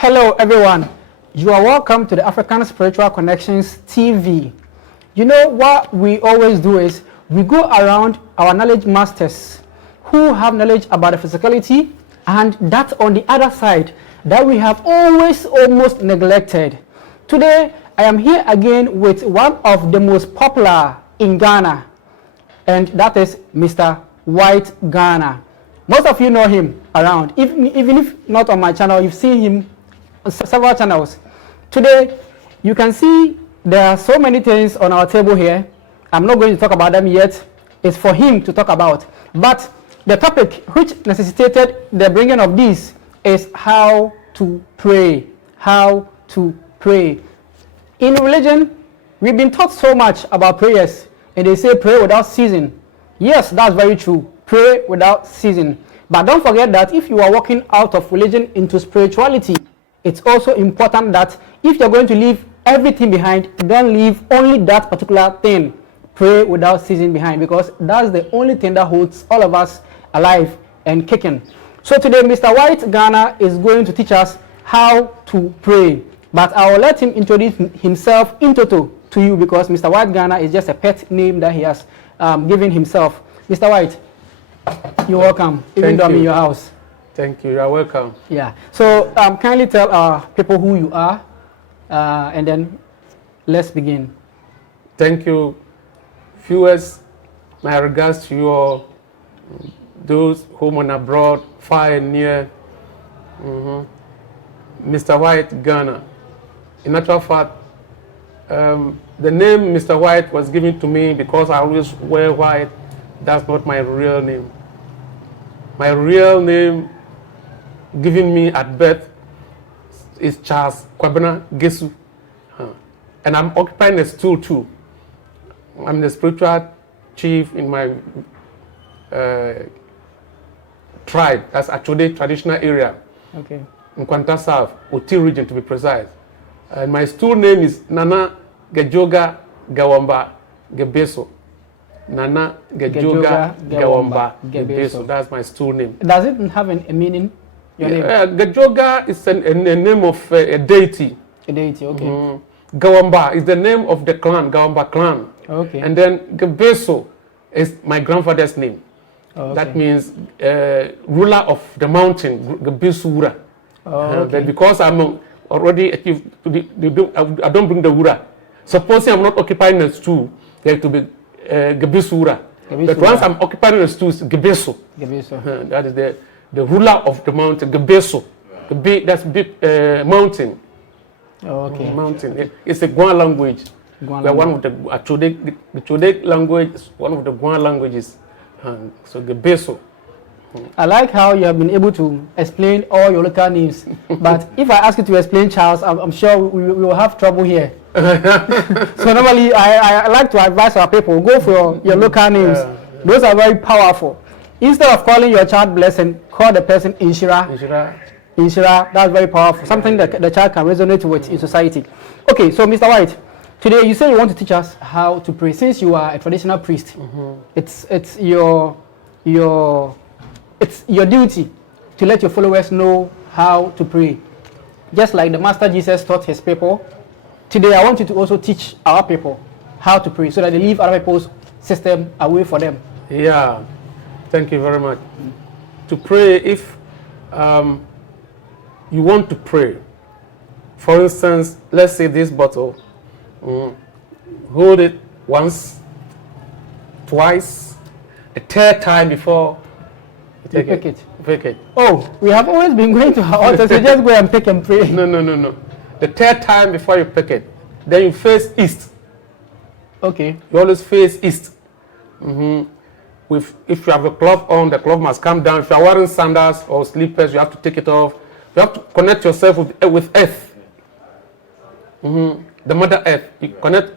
Hello everyone, you are welcome to the African Spiritual Connections TV. You know what we always do is we go around our knowledge masters who have knowledge about the physicality and that on the other side that we have always almost neglected. Today I am here again with one of the most popular in Ghana, and that is Mr. White Ghana. Most of you know him around, even if not on my channel, you've seen him on several channels. Today, you can see there are so many things on our table here. I'm not going to talk about them yet. It's for him to talk about. But the topic which necessitated the bringing of this is how to pray. How to pray. In religion, we've been taught so much about prayers, and they say pray without ceasing. Yes, that's very true. Pray without ceasing. But don't forget that if you are walking out of religion into spirituality, it's also important that if you're going to leave everything behind, don't leave only that particular thing. Pray without ceasing behind, because that's the only thing that holds all of us alive and kicking. So today, Mr. White Ghana is going to teach us how to pray. But I will let him introduce himself in total to you, because Mr. White Ghana is just a pet name that he has given himself. Mr. White, you're welcome, even though I'm in your house. Thank you. You're welcome. Yeah. So kindly tell our people who you are, and then let's begin. Thank you, viewers. My regards to you all, those home and abroad, far and near. Mr. White Ghana. In actual fact, the name Mr. White was given to me because I always wear white. That's not my real name. My real name, given me at birth, is Charles Kwabena Gesu. And I'm occupying a stool too. I'm the spiritual chief in my tribe. That's actually traditional area. Okay. In Kwanta South, Oti region to be precise. And my stool name is Nana Gejoga Gawamba Gebeso. Nana Gejoga Gawamba Gebeso. That's my stool name. Does it have a meaning? Your name? Gejoga is a name of a deity. A deity, okay. Gawamba is the name of the clan, Gawamba clan. Okay. And then Gebeso is my grandfather's name. Okay. That means ruler of the mountain, Gebesura. Okay. But because I'm already achieved, I don't bring the Wura. Supposing I'm not occupying the stool, there to be Gebesura. But once I'm occupying the stool, it's Gebeso. Gebeso. That is the ruler of the mountain, Gebeso. That's big mountain. Okay. Mountain. It's a Guan language. One of the Chodek language is one of the Guan languages. So Gebeso. I like how you have been able to explain all your local names. But if I ask you to explain Charles, I'm sure we will have trouble here. So normally I like to advise our people, go for your local names. Those are very powerful. Instead of calling your child Blessing, call the person Inshira. Inshira, that's very powerful. Something that the child can resonate with in society. Okay, so Mr. White, today you say you want to teach us how to pray. Since you are a traditional priest, it's your duty to let your followers know how to pray. Just like the Master Jesus taught his people, today I want you to also teach our people how to pray so that they leave other people's system away for them. Yeah, thank you very much. To pray, if you want to pray, for instance, let's say this bottle, hold it once, twice, a third time before you pick it. Pick it. Oh, we have always been going to our altars, so just go and pick and pray. No. The third time before you pick it, then you face east. Okay. You always face east. If you have a cloth on, the cloth must come down. If you are wearing sandals or slippers, you have to take it off. You have to connect yourself with earth. The Mother Earth. You connect,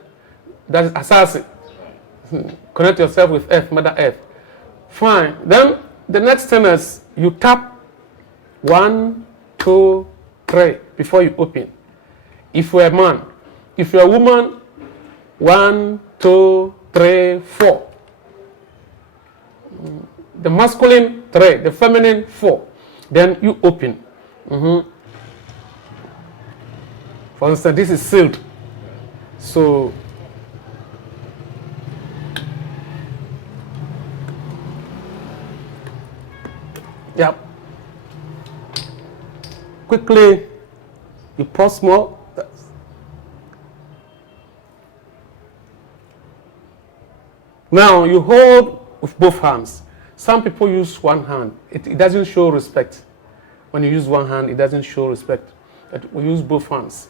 that is Asasi. Connect yourself with earth, Mother Earth. Fine. Then the next thing is you tap 1, 2, 3 before you open. If you're a man, if you're a woman, 1, 2, 3, 4. The masculine 3, the feminine 4. Then you open. For instance, this is sealed. So yeah. Quickly, you pour small. Now you hold with both hands. Some people use one hand. It doesn't show respect. When you use one hand, it doesn't show respect. But we use both hands.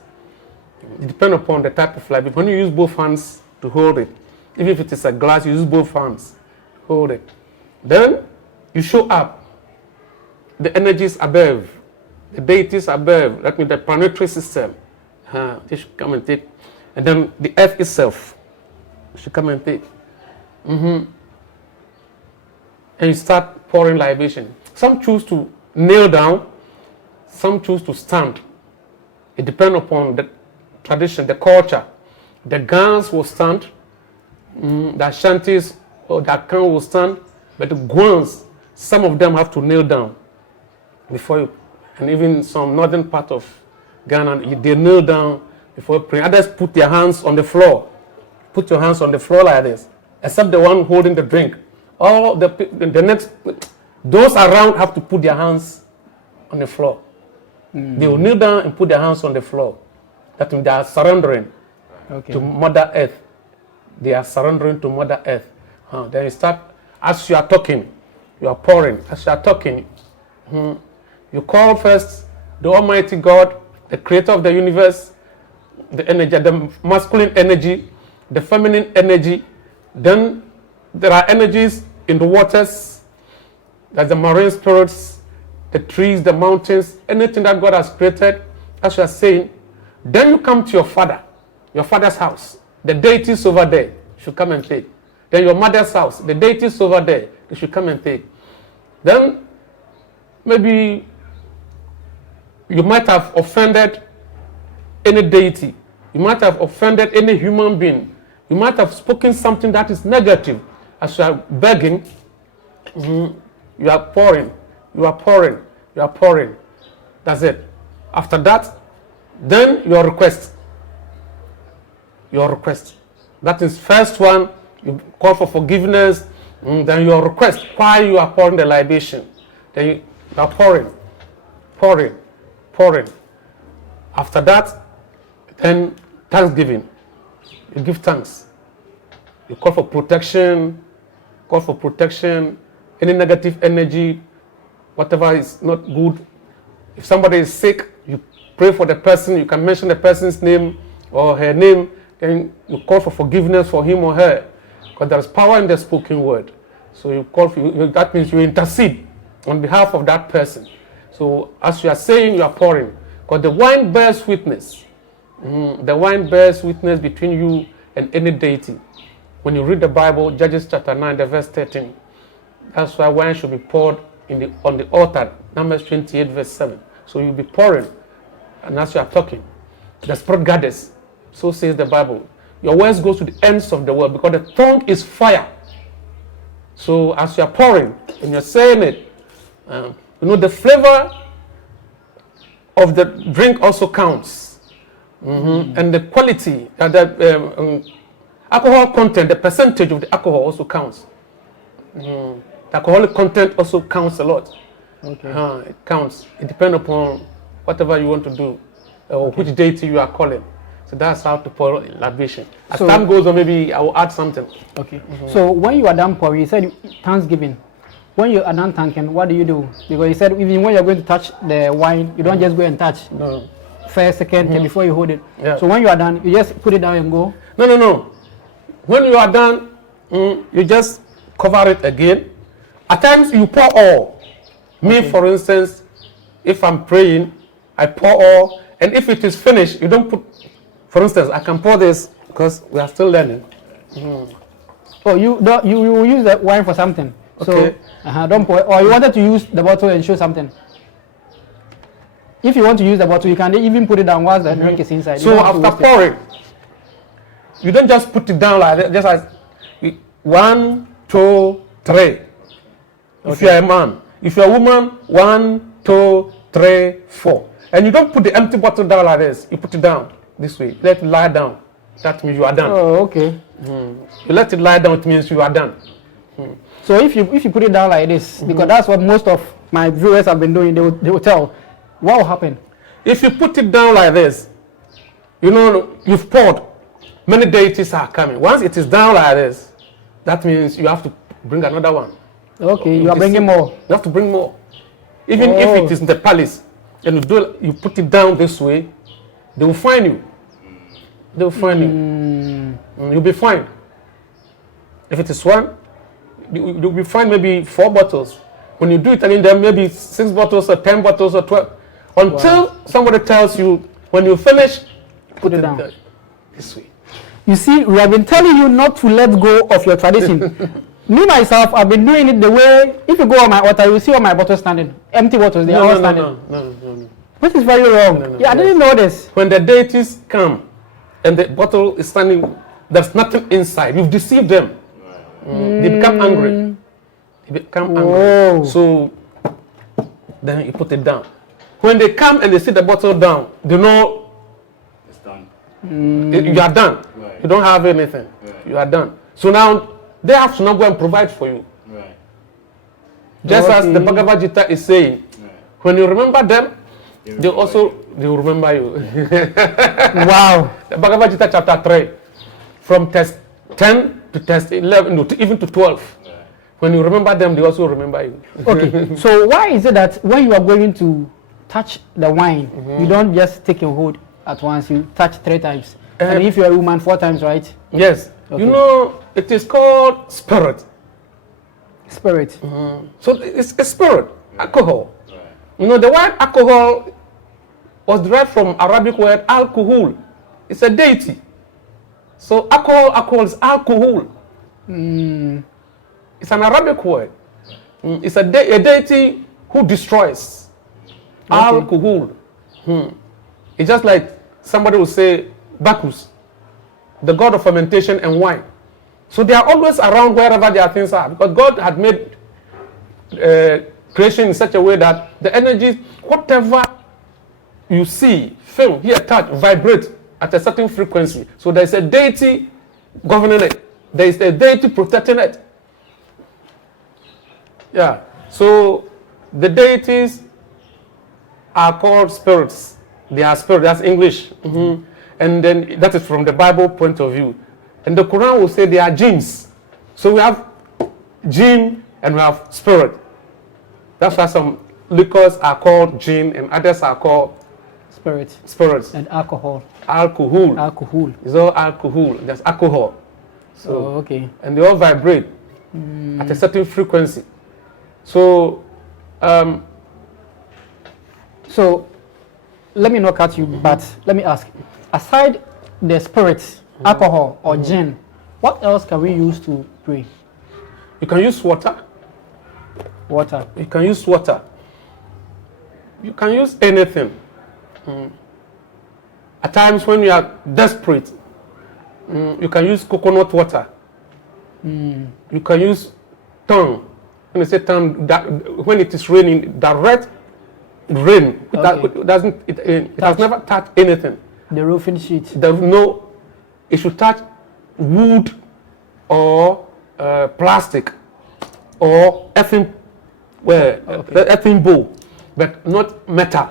It depends upon the type of life. When you use both hands to hold it, even if it is a glass, you use both hands to hold it. Then you show up the energies above, the deities above, that means the planetary system. They should come and take. And then the earth itself should come and take. And you start pouring libation. Some choose to kneel down, some choose to stand. It depends upon the tradition, the culture. The Gans will stand, the Ashantis or the Akan will stand, but the Guans, some of them have to kneel down before you, and even some northern part of Ghana, they kneel down before praying. Others put their hands on the floor. Put your hands on the floor like this, except the one holding the drink. All the next, those around have to put their hands on the floor. They will kneel down and put their hands on the floor. That means they are surrendering to Mother Earth. They are surrendering to Mother Earth. Then you start, as you are talking, you are pouring. As you are talking, you call first the Almighty God, the creator of the universe, the energy, the masculine energy, the feminine energy. Then there are energies in the waters, there's the marine spirits, the trees, the mountains, anything that God has created, as you are saying. Then you come to your father's house. The deities over there should come and take. Then your mother's house, the deities over there, they should come and take. Then maybe you might have offended any deity. You might have offended any human being. You might have spoken something that is negative. As you are begging, you are pouring, you are pouring, you are pouring. That's it. After that, then your request. Your request. That is first one, you call for forgiveness, then your request, why you are pouring the libation. Then you are pouring, pouring, pouring. After that, then thanksgiving. You give thanks. You call for protection, any negative energy, whatever is not good. If somebody is sick, you pray for the person, you can mention the person's name or her name, then you call for forgiveness for him or her, because there is power in the spoken word. So you call for, that means you intercede on behalf of that person. So as you are saying, you are pouring, because the wine bears witness. The wine bears witness between you and any deity. When you read the Bible, Judges chapter 9, the verse 13, that's why wine should be poured on the altar, Numbers 28, verse 7. So you'll be pouring, and as you are talking, the Spirit gathers. So says the Bible. Your words go to the ends of the world, because the tongue is fire. So as you are pouring and you're saying it, the flavor of the drink also counts. And the quality, the alcohol content, the percentage of the alcohol also counts. The alcoholic content also counts a lot. It counts. It depends upon whatever you want to do, or which deity you are calling. So that's how to pour libation. As time goes on, maybe I will add something. So when you are done pouring, you said thanksgiving. When you are done thanking, what do you do? Because you said even when you're going to touch the wine, you don't just go and touch. No. First, second, before you hold it. So when you are done, you just put it down and go. No. When you are done, you just cover it again. At times you pour all. Me, for instance, if I'm praying, I pour all, and if it is finished, you don't put. For instance, I can pour this because we are still learning. Oh, you will use the wine for something. So don't pour. Or you wanted to use the bottle and show something. If you want to use the bottle, you can even put it down while the drink is inside. So after pouring, you don't just put it down like that. Just as 1, 2, 3. If you are a man, if you are a woman, 1, 2, 3, 4. And you don't put the empty bottle down like this. You put it down. this way. Let it lie down. That means you are done. Oh, okay. You let it lie down, it means you are done. So if you put it down like this, because that's what most of my viewers have been doing, they will tell, what will happen? If you put it down like this, you know, you've poured, many deities are coming. Once it is down like this, that means you have to bring another one. Okay, you are bringing more. You have to bring more. Even if it is in the palace, and you put it down this way, they will find you. They will find you. You'll be fine. If it is one, you'll be fine maybe 4 bottles. When you do it, and then maybe 6 bottles or 10 bottles or 12. Until somebody tells you, when you finish, put it down. This way. You see, we have been telling you not to let go of your tradition. Me, myself, I've been doing it the way, if you go on my altar, you see all my bottles standing. Empty bottles, they are all standing. No. Which is very wrong. I didn't know this. When the deities come and the bottle is standing, there's nothing inside. You've deceived them. They become angry. They become angry. So then you put it down. When they come and they see the bottle down, they know It's done. you are done. Right. You don't have anything. Right. You are done. So now they have to now go and provide for you. Right. Just as the Bhagavad Gita is saying, Right. when you remember them, they will remember you. Wow. The Bhagavad Gita chapter 3, from test 10 to test 11, no, even to 12. Right. When you remember them, they also remember you. Okay, so why is it that when you are going to touch the wine, you don't just take a hold at once, you touch 3 times? And if you're a woman, 4 times, right? Yes. Okay. You know, it is called spirit. Spirit. So it's a spirit, alcohol. Right. You know, the word alcohol was derived from Arabic word alcohol. It's a deity. So alcohol is alcohol. It's an Arabic word. It's a deity who destroys. Alcohol. It's just like somebody will say Bacchus, the god of fermentation and wine. So they are always around wherever their things are, because God had made creation in such a way that the energy, whatever you see, feel, hear, touch, vibrate at a certain frequency. So there is a deity governing it. There is a deity protecting it. Yeah. So the deities are called spirits. They are spirits. That's English. And then that is from the Bible point of view. And the Quran will say they are jinns. So we have jinn and we have spirit. That's why some liquors are called jinn and others are called spirits. And alcohol. Alcohol. Alcohol. It's all alcohol. There's alcohol. So, okay. And they all vibrate at a certain frequency. So, so let me not cut you, but let me ask. Aside the spirits, alcohol or gin, what else can we use to pray? you can use water. Water. You can use water. You can use anything. At times when you are desperate, you can use coconut water. You can use tongue. When you say tongue, when it is raining, direct rain. It has never touched anything. The roofing sheet. There's no, it should touch wood or plastic or earthen, earthen bowl, but not metal.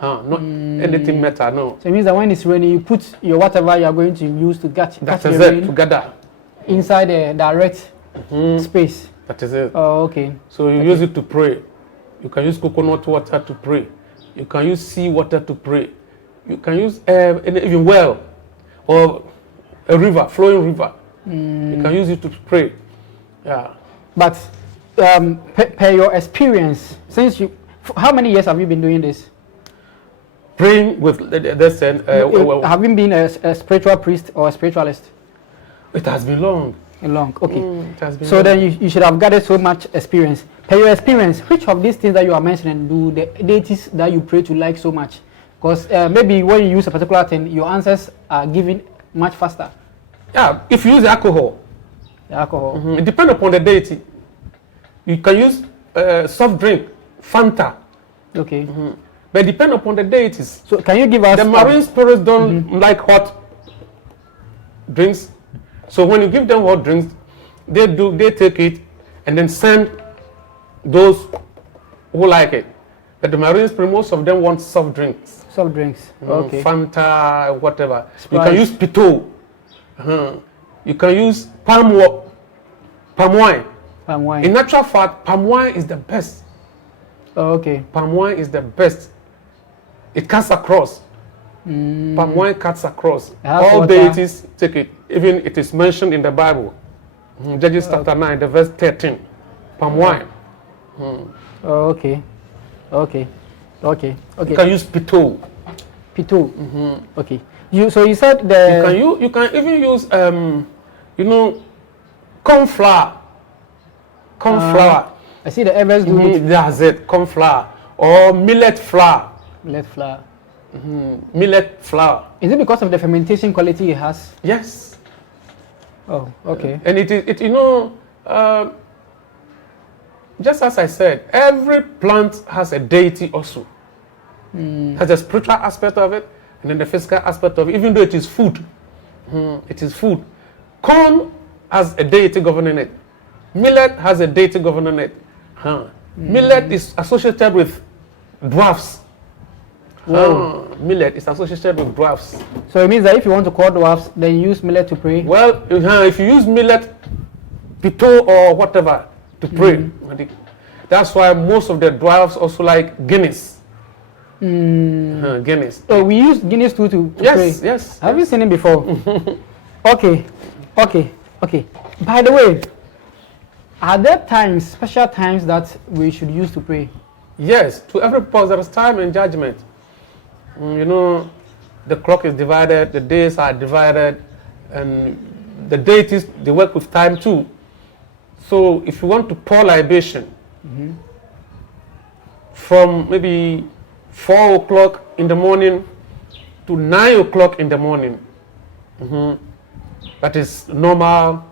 Not anything metal, no. So it means that when it's raining, you put your whatever you are going to use to catch That the is rain it, together. inside the direct space. That is it. Oh, okay. So you use it to pray. You can use coconut water to pray. You can use sea water to pray. You can use even well or a river, flowing river. You can use it to pray. Yeah. But per your experience, since how many years have you been doing this? Praying with this have you been a spiritual priest or a spiritualist? it has been long. Long. Okay. It has been So long. then you should have gathered so much experience. Per your experience, which of these things that you are mentioning do the deities that you pray to like so much? Because maybe when you use a particular thing, your answers are given much faster. Yeah, if you use alcohol, The alcohol. it depends upon the deity. You can use soft drink, Fanta. Okay. but depend upon the deities. So can you give us The marine spirits don't like hot drinks, so when you give them hot drinks, they take it and then send those who like it. But the marine spirits, most of them want soft drinks. Soft drinks. Okay. Fanta, whatever. Sprite. You can use Pito. You can use palm wine. Palm wine. In natural fact, palm wine is the best. Okay. Palm wine is the best. It cuts across. Palm wine cuts across. All water. deities take it. Even it is mentioned in the Bible. Judges chapter 9, the verse 13. Palm wine. Okay. Okay. Okay. Okay. You can use Pito. Pito. Okay. So you said the You can even use corn flour. Corn flour. I see the others do it. That's it. Corn flour or millet flour. Millet flour. Millet flour. Is it because of the fermentation quality it has? Yes. Oh, okay. And just as I said, every plant has a deity also. Has a spiritual aspect of it, and then the physical aspect of it, even though it is food. It is food. Corn has a deity governing it. Millet has a deity governing it. Millet is associated with dwarfs. Millet is associated with dwarfs. So it means that if you want to call dwarfs, then use millet to pray? Well, if you use millet, pito or whatever to pray, that's why most of the dwarfs also like Guinness. Guinness. So we use Guinness too to pray? Yes. Have you seen it before? Okay. By the way, are there times, special times that we should use to pray? Yes, to every purpose there is time and judgment. The clock is divided, the days are divided, and the deities, they work with time too. So if you want to pour libation from maybe 4 o'clock in the morning to 9 o'clock in the morning, that is normal.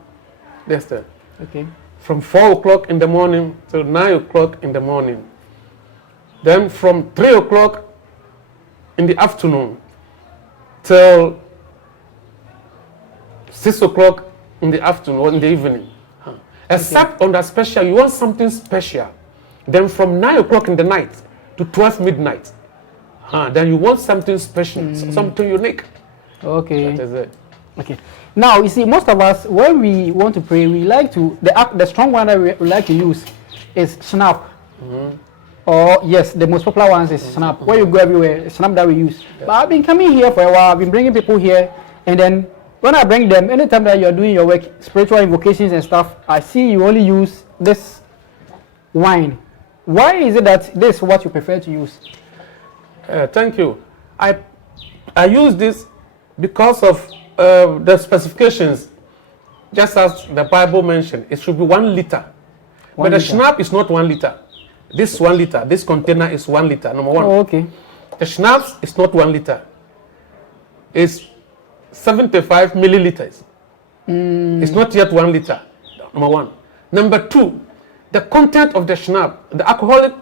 That's the Okay. from 4 o'clock in the morning to 9 o'clock in the morning. Then from 3 o'clock in the afternoon till 6 o'clock in the afternoon or in the evening. Except on that special, you want something special. Then from 9 o'clock in the night to 12 midnight. Then you want something special, something unique. Okay. That is it. Okay. Now, you see, most of us, when we want to pray, we like to, the strong one that we like to use is Snap. Or, yes, the most popular ones is Snap. Where you go everywhere, Snap that we use. But I've been coming here for a while, I've been bringing people here, and then when I bring them, anytime that you're doing your work, spiritual invocations and stuff, I see you only use this wine. Why is it that this is what you prefer to use? Thank you. I use this because of the specifications. Just as the Bible mentioned, it should be 1 liter. But the schnapps is not 1 liter. This 1 liter, this container is 1 liter, number one. Oh, okay. The schnapps is not 1 liter. It's 75 milliliters. It's not yet 1 liter, number one. Number two, the content of the schnapps, the alcoholic,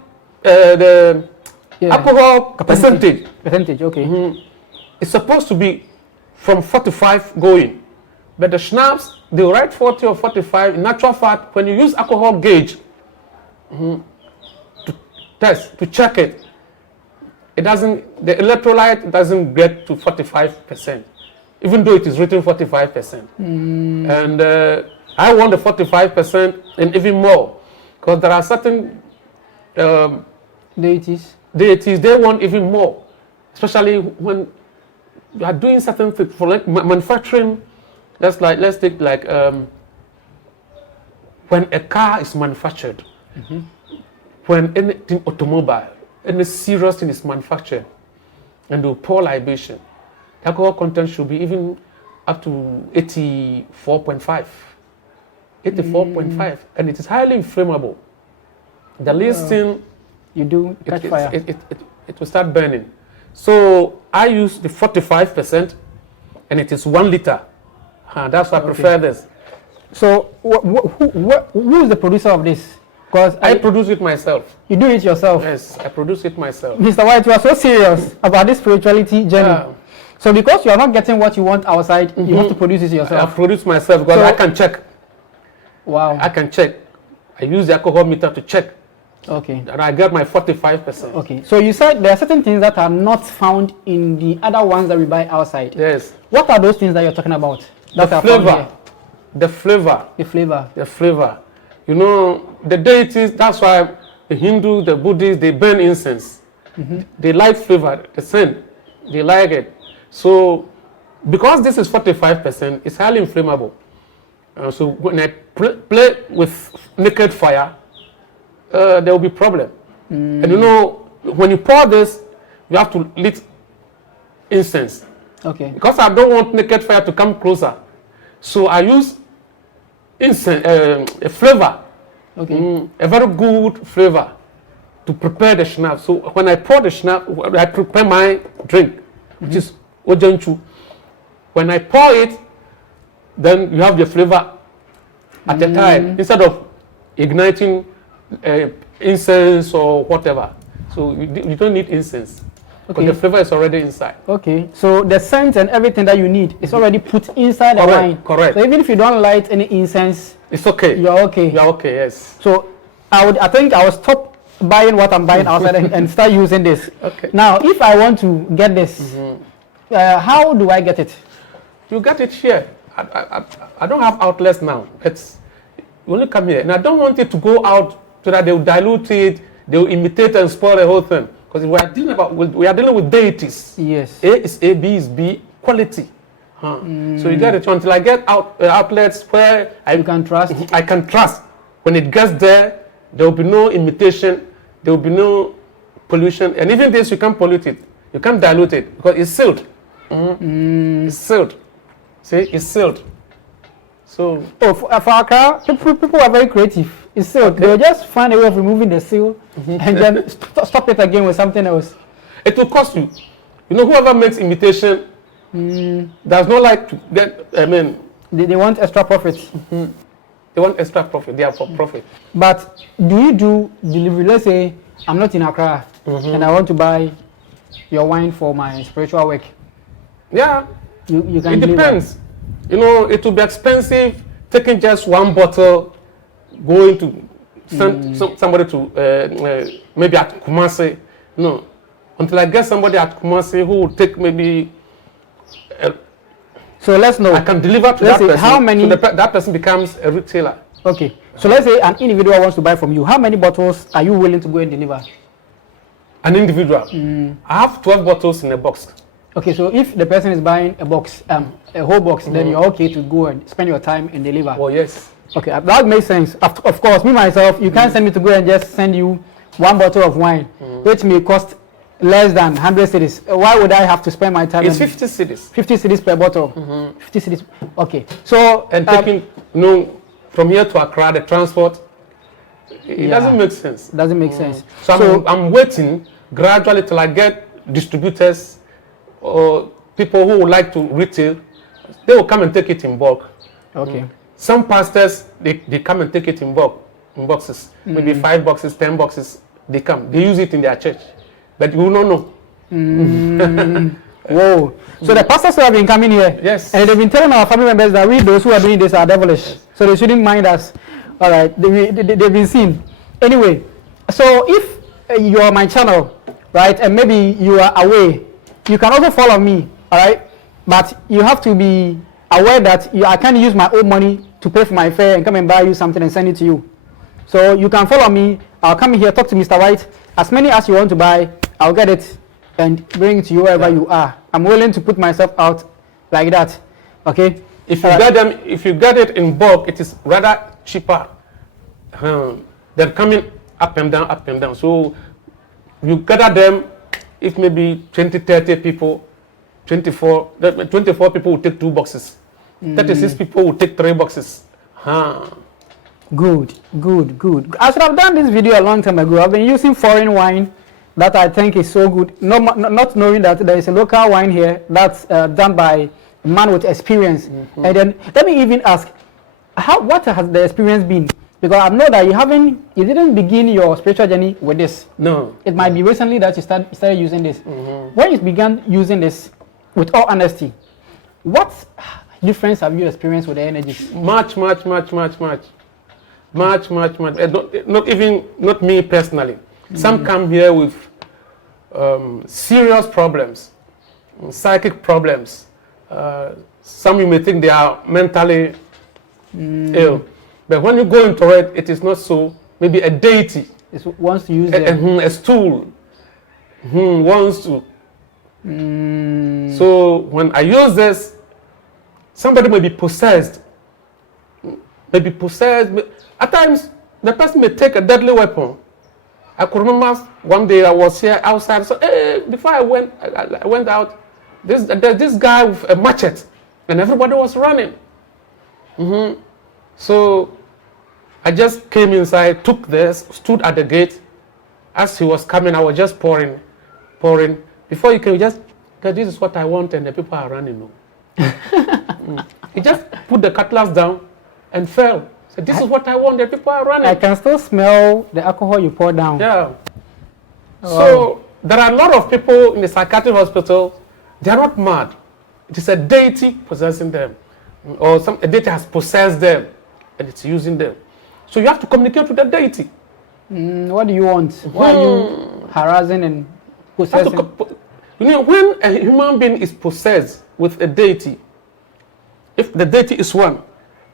alcohol percentage. Percentage, okay. It's supposed to be from 45 going. But the schnapps, they write 40 or 45. In actual fact, when you use alcohol gauge to test, to check it, it doesn't, the electrolyte doesn't get to 45%, even though it is written 45%. And I want the 45% and even more, because there are certain deities, they want even more, especially when you are doing certain things for like manufacturing. Let's take like when a car is manufactured, when anything automobile, any serious thing is manufactured, and they pour libation, the alcohol content should be even up to 84.5, and it is highly inflammable. The least thing you do catch fire. It will start burning. So I use the 45%, and it is 1 liter. That's why I prefer this. So who is the producer of this? Because I produce it myself. You do it yourself? Yes, I produce it myself. Mr. White, you are so serious about this spirituality journey. Yeah. So because you are not getting what you want outside, you have to produce it yourself. I produce myself because I can check. Wow. I can check. I use the alcohol meter to check. Okay. And I get my 45%. Okay. So you said there are certain things that are not found in the other ones that we buy outside. Yes. What are those things that you're talking about? The flavor. The flavor. The flavor. The flavor. You know, the deities, that's why the Hindu, the Buddhists, they burn incense. They like flavor, the scent. They like it. So, because this is 45%, it's highly inflammable. So when I play with naked fire, there will be problem. And you know, when you pour this, you have to lit incense. Okay. Because I don't want naked fire to come closer, so I use incense, a flavor, a very good flavor to prepare the schnapps. So when I pour the schnapps, I prepare my drink, which is ojanchu. When I pour it, then you have the flavor at the time instead of igniting incense or whatever. So you don't need incense because the flavor is already inside. Okay, so the scent and everything that you need is already put inside the wine. Correct. So even if you don't light any incense, it's okay. You're okay. You're okay. Yes. So I think I will stop buying what I'm buying outside and start using this. Okay. Now, if I want to get this, how do I get it? You get it here. I don't have outlets now. It's you only come here, and I don't want it to go out so that they will dilute it, they will imitate and spoil the whole thing. Because we are dealing with deities. Yes. A is A, B is B, quality. So you get it until I get outlets where you can trust. I can trust. When it gets there will be no imitation, there will be no pollution, and even this you can't pollute it, you can't dilute it because it's sealed. It's sealed. See, it's sealed. So for Accra, people are very creative. It's sealed. They'll just find a way of removing the seal and then stop it again with something else. It will cost you. You know, whoever makes imitation does not like to get. I mean, they want extra profit. They want extra profit. They are for profit. But do you do delivery? Let's say I'm not in Accra and I want to buy your wine for my spiritual work. Yeah. You can. It depends. You know, it will be expensive taking just one bottle, going to send somebody to maybe at Kumasi. No, until I get somebody at Kumasi who will take maybe. So let's know. I can deliver to that person. How many? So that person becomes a retailer. Okay. So let's say an individual wants to buy from you. How many bottles are you willing to go and deliver? An individual. I have 12 bottles in a box. Okay, so if the person is buying a box, a whole box, then you're okay to go and spend your time and deliver. Oh yes. Okay, that makes sense. Of course, me myself, you can't send me to go and just send you one bottle of wine, which may cost less than 100 cedis. Why would I have to spend my time? It's 50 cedis. 50 cedis per bottle. 50 cedis. Okay, so and taking from here to Accra, the transport, it doesn't make sense. Doesn't make sense. So I'm waiting gradually till I get distributors or people who would like to retail. They will come and take it in bulk. Okay. Some pastors they come and take it in bulk, in boxes, maybe 5 boxes, 10 boxes. They come, they use it in their church, but you will not know. Whoa! So the pastors who have been coming here, yes, and they've been telling our family members that we, those who are doing this, are devilish. Yes. So they shouldn't mind us. All right, they've been seen. Anyway, so if you are my channel, right, and maybe you are away, you can also follow me. All right, but you have to be aware that I can't use my own money to pay for my fare and come and buy you something and send it to you. So you can follow me. I'll come here, talk to Mr. White. As many as you want to buy, I'll get it and bring it to you wherever you are. I'm willing to put myself out like that. Okay. If you get it in bulk, it is rather cheaper. They're coming up and down, up and down. So you gather them. If maybe 20, 30 people, 24 people will take 2 boxes. 36 people will take 3 boxes. Good. I should have done this video a long time ago. I've been using foreign wine that I think is so good. Not knowing that there is a local wine here that's done by a man with experience. And then let me even ask, what has the experience been? Because I know that you didn't begin your spiritual journey with this. No. It might be recently that you started using this. When you began using this, with all honesty, what difference have you experienced with the energies? Much. Not me personally. Some come here with serious problems, psychic problems. Some you may think they are mentally ill. But when you go into it, it is not so. Maybe a deity wants to use them. A stool wants to. So when I use this, somebody may be possessed. At times, the person may take a deadly weapon. I could remember one day I was here outside. So before I went out, this guy with a machete, and everybody was running. So I just came inside, took this, stood at the gate. As he was coming, I was just pouring. Before you can just, because this is what I want, and the people are running. He just put the cutlass down and fell. So this is what I want, the people are running. I can still smell the alcohol you pour down. Yeah. So there are a lot of people in the psychiatric hospital, they are not mad. It is a deity possessing them. Or a deity has possessed them and it's using them. So you have to communicate with the deity. What do you want? Why are you harassing and possessing? When a human being is possessed with a deity, if the deity is one,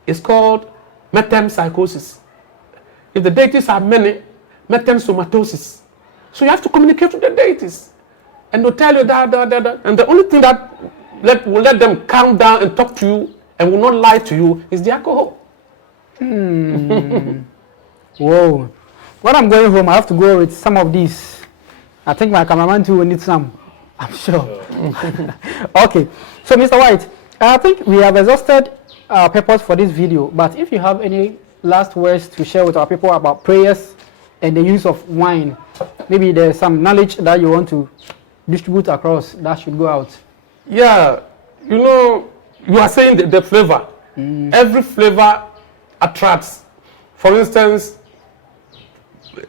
it's called metempsychosis. If the deities are many, metempsomatosis. So you have to communicate with the deities. And they'll tell you that. And the only thing that will let them calm down and talk to you and will not lie to you is the alcohol. Whoa. When I'm going home, I have to go with some of these. I think my cameraman too will need some. I'm sure. Okay. So, Mr. White, I think we have exhausted our purpose for this video. But if you have any last words to share with our people about prayers and the use of wine, maybe there's some knowledge that you want to distribute across that should go out. Yeah. You are saying the flavor. Every flavor attracts. For instance,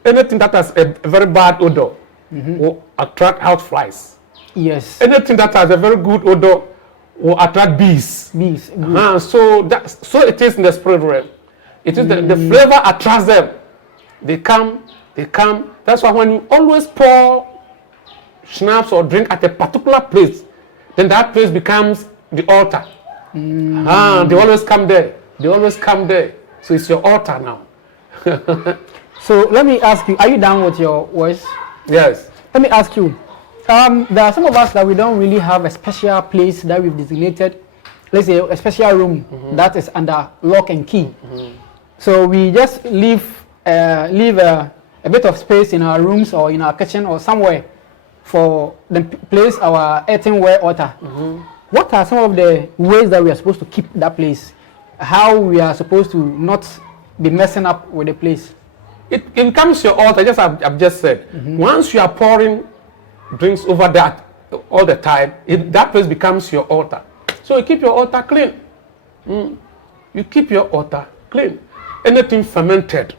anything that has a very bad odor will attract houseflies. Yes. Anything that has a very good odor will attract bees. So it is in the spirit realm. It is the flavor attracts them. They come. That's why when you always pour schnapps or drink at a particular place, then that place becomes the altar. They always come there. So it's your altar now. So let me ask you, are you done with your voice? Yes. Let me ask you, there are some of us that we don't really have a special place that we've designated, let's say a special room that is under lock and key. So we just leave a bit of space in our rooms or in our kitchen or somewhere for the place our earthenware altar. What are some of the ways that we are supposed to keep that place? How we are supposed to not be messing up with the place? It becomes your altar, just I've just said. Once you are pouring drinks over that all the time, that place becomes your altar. So you keep your altar clean. You keep your altar clean. Anything fermented,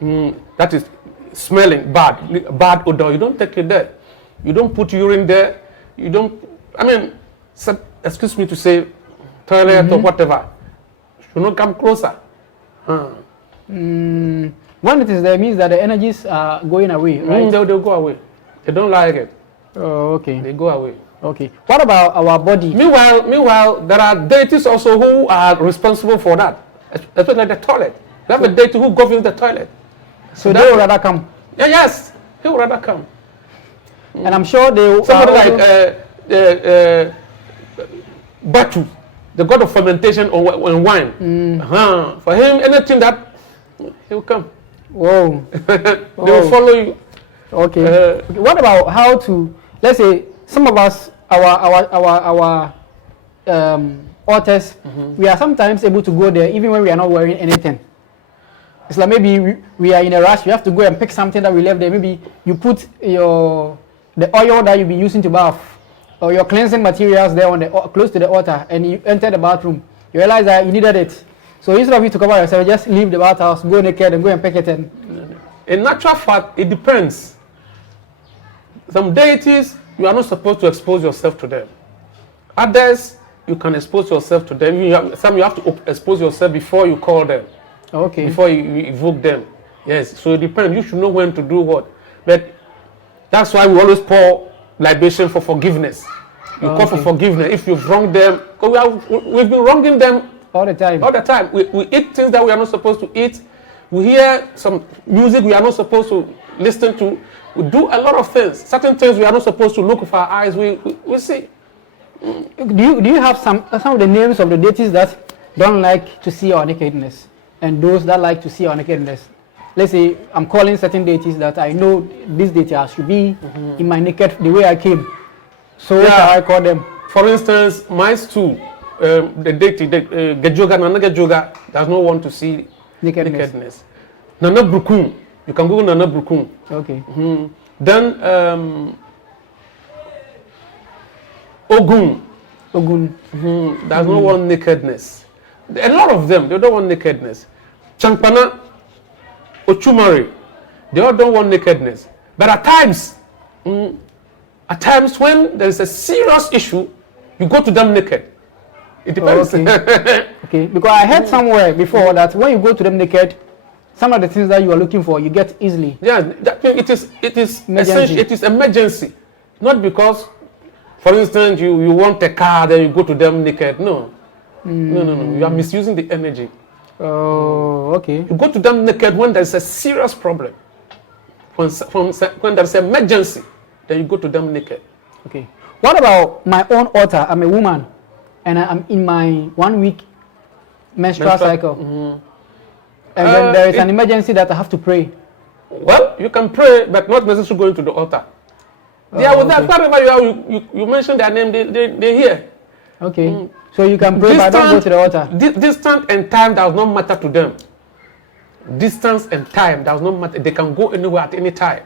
that is smelling bad odor, you don't take it there. You don't put urine there. You don't, excuse me to say, toilet or whatever. Should not come closer. When it is there, means that the energies are going away, right? They'll go away. They don't like it. Oh, okay. They go away. Okay. What about our body? Meanwhile, there are deities also who are responsible for that, especially like the toilet. You have a deity who governs the toilet. So they would rather come? Yes, they would rather come. And I'm sure they will. Somebody like Batu, the god of fermentation and wine. For him, anything that, he will come. Whoa. They will follow you. Okay. What about how to, let's say, some of us, our authors, we are sometimes able to go there even when we are not wearing anything. It's like maybe we are in a rush, you have to go and pick something that we left there. Maybe you put the oil that you'll be using to bath or your cleansing materials there on close to the altar, and you enter the bathroom. You realize that you needed it. So instead of you to cover yourself, just leave the bathhouse, go naked and go and pick it in. In natural fact, it depends. Some deities, you are not supposed to expose yourself to them. Others, you can expose yourself to them. Some you have to expose yourself before you call them. Okay. Before you evoke them. Yes, so it depends. You should know when to do what. But that's why we always pour libation for forgiveness. You call for forgiveness if you've wronged them. Because we've been wronging them all the time. All the time. We eat things that we are not supposed to eat. We hear some music we are not supposed to listen to. We do a lot of things. Certain things we are not supposed to look with our eyes. We see. Do you have some of the names of the deities that don't like to see our nakedness, and those that like to see our nakedness? Let's say I'm calling certain deities that I know this deity I should be in my naked the way I came. So what shall I call them? For instance, my stool, the deity, Gejoga, Nana Gejoga, does not want to see nakedness. Nana Brukum, you can Google Nana Brukum. Okay. Then Ogun does not want nakedness. A lot of them, they don't want nakedness. Chankpana, Ochumari, they all don't want nakedness. But at times when there is a serious issue, you go to them naked. It depends. Okay, because I heard somewhere before that when you go to them naked, some of the things that you are looking for, you get easily. Yeah, it is essential. It is emergency. Not because, for instance, you want a car, then you go to them naked. No. No. You are misusing the energy. Oh, okay. You go to them naked when there is a serious problem. When there is an emergency, then you go to them naked. Okay. What about my own altar? I'm a woman, and I'm in my 1 week menstrual cycle. And then there is an emergency that I have to pray. Well, you can pray, but not necessarily going to the altar. Wherever you are, you mention their name, they hear. Okay. So you can pray, but don't go to the altar. Distance and time does not matter to them. Distance and time does not matter. They can go anywhere at any time.